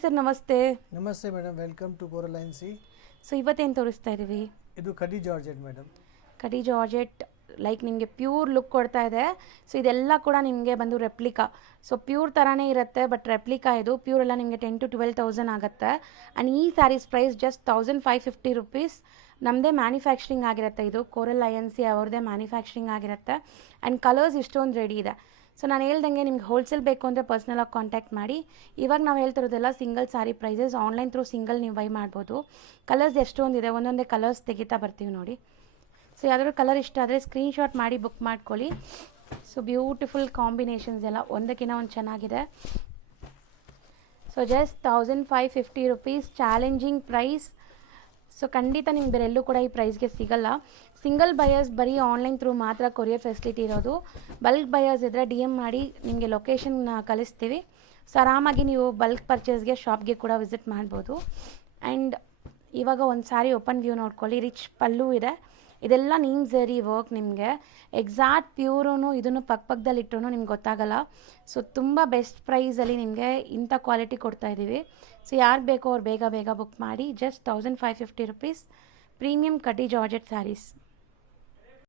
Sir ನಮಸ್ತೆ. ನಮಸ್ತೆ madam, welcome to Coraline C. So ಇವತ್ತೇನು ತೋರಿಸ್ತಾ ಇದ್ದೀವಿ? ಇದು ಕಡಿ ಜಾರ್ಜೆಟ್ ಮೇಡಮ್. ಕಡಿ ಜಾರ್ಜೆಟ್ ಲೈಕ್ ನಿಮಗೆ ಪ್ಯೂರ್ ಲುಕ್ ಕೊಡ್ತಾ ಇದೆ. ಸೊ ಇದೆಲ್ಲ ಕೂಡ ನಿಮಗೆ ಬಂದು ರೆಪ್ಲಿಕಾ. ಸೊ ಪ್ಯೂರ್ ಥರನೇ ಇರುತ್ತೆ, ಬಟ್ ರೆಪ್ಲಿಕಾ ಇದು. ಪ್ಯೂರ್ ಎಲ್ಲ ನಿಮಗೆ 10,000 to 12,000 ಆಗುತ್ತೆ. ಆ್ಯಂಡ್ ಈ ಸ್ಯಾರೀಸ್ ಪ್ರೈಸ್ ಜಸ್ಟ್ 1,550 ರುಪೀಸ್. ನಮ್ಮದೇ ಮ್ಯಾನುಫ್ಯಾಕ್ಚರಿಂಗ್ ಆಗಿರುತ್ತೆ. ಇದು ಕೋರಲ್ ಐಎನ್ಸಿ ಅವ್ರದ್ದೇ ಮ್ಯಾನುಫ್ಯಾಕ್ಚರಿಂಗ್ ಆಗಿರುತ್ತೆ. ಆ್ಯಂಡ್ ಕಲರ್ಸ್ ಇಷ್ಟೊಂದು ರೆಡಿ ಇದೆ. ಸೊ ನಾನು ಹೇಳ್ದಂಗೆ ನಿಮ್ಗೆ ಹೋಲ್ಸೇಲ್ ಬೇಕು ಅಂದರೆ ಪರ್ಸ್ನಲಾಗಿ ಕಾಂಟ್ಯಾಕ್ಟ್ ಮಾಡಿ. ಇವಾಗ ನಾವು ಹೇಳ್ತಿರೋದೆಲ್ಲ single sari prices. Online through single ನೀವು ಬೈ ಮಾಡ್ಬೋದು. ಕಲರ್ಸ್ ಎಷ್ಟೊಂದಿದೆ, ಒಂದೊಂದೇ ಕಲರ್ಸ್ ತೆಗಿತಾ ಬರ್ತೀವಿ ನೋಡಿ. ಸೊ ಯಾವ್ದಾದ್ರು ಕಲರ್ ಇಷ್ಟ ಆದರೆ ಸ್ಕ್ರೀನ್ಶಾಟ್ ಮಾಡಿ ಬುಕ್ ಮಾಡ್ಕೊಳ್ಳಿ. ಸೊ ಬ್ಯೂಟಿಫುಲ್ ಕಾಂಬಿನೇಷನ್ಸ್ ಎಲ್ಲ ಒಂದಕ್ಕಿಂತ ಒಂದು ಚೆನ್ನಾಗಿದೆ. So just 1,550 rupees, challenging price. So ಖಂಡಿತ ನಿಮ್ಗೆ ಬೇರೆಲ್ಲೂ ಕೂಡ ಈ ಪ್ರೈಸ್ಗೆ ಸಿಗಲ್ಲ. ಸಿಂಗಲ್ ಬಯರ್ಸ್ ಬರೀ ಆನ್ಲೈನ್ ಥ್ರೂ ಮಾತ್ರ ಕೊರಿಯರ್ ಫೆಸಿಲಿಟಿ ಇರೋದು. ಬಲ್ಕ್ ಬಯರ್ಸ್ ಇದ್ದರೆ DM ಮಾಡಿ ನಿಮಗೆ ಲೊಕೇಶನ್ ಕಳಿಸ್ತೀವಿ. ಸೊ ಆರಾಮಾಗಿ ನೀವು ಬಲ್ಕ್ ಪರ್ಚೇಸ್ಗೆ ಶಾಪ್ಗೆ ಕೂಡ ವಿಸಿಟ್ ಮಾಡ್ಬೋದು. ಆ್ಯಂಡ್ ಇವಾಗ ಒಂದು ಸ್ಯಾರಿ ಓಪನ್ ವ್ಯೂ ನೋಡ್ಕೊಳ್ಳಿ. ರಿಚ್ ಪಲ್ಲು ಇದೆ. ಇದೆಲ್ಲ ನೀಮ್ ಝರಿ ವರ್ಕ್. ನಿಮಗೆ ಎಕ್ಸಾಕ್ಟ್ ಪ್ಯೂರೂ ಇದನ್ನು ಪಕ್ಕದಲ್ಲಿ ಇಟ್ಟರು ನಿಮ್ಗೆ ಗೊತ್ತಾಗಲ್ಲ. ಸೊ ತುಂಬ ಬೆಸ್ಟ್ ಪ್ರೈಸಲ್ಲಿ ನಿಮಗೆ ಇಂಥ ಕ್ವಾಲಿಟಿ ಕೊಡ್ತಾ ಇದ್ದೀವಿ. ಸೊ ಯಾರು ಬೇಕೋ ಅವ್ರು ಬೇಗ ಬೇಗ ಬುಕ್ ಮಾಡಿ. ಜಸ್ಟ್ 1,550 ರುಪೀಸ್, ಪ್ರೀಮಿಯಂ ಕಡಿ ಜಾರ್ಜೆಟ್ ಸ್ಯಾರೀಸ್.